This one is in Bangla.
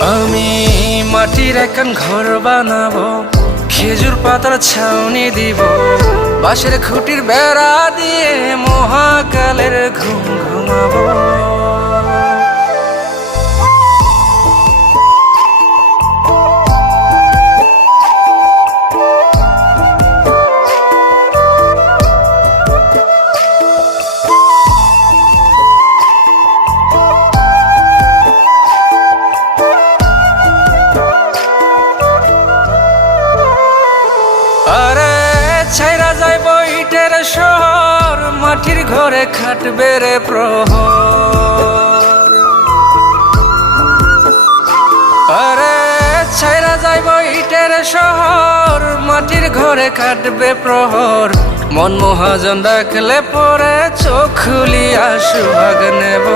আমি মাটির একখান ঘর বানাবো, খেজুর পাতার ছাউনি দিব, বাঁশের খুঁটির বেড়া দিয়ে মহাকালের ঘুম ঘুমাবো। আরে ছাইরা যাইব ইটের শহর, মাটির ঘরে খাটবে রে প্রহর। আরে ছাইরা যাইব ইটের শহর, মাটির ঘরে কাটবে প্রহর। মন মহাজন ডাকলে পরে চোখ খুলিয়া সুহাগ নেব।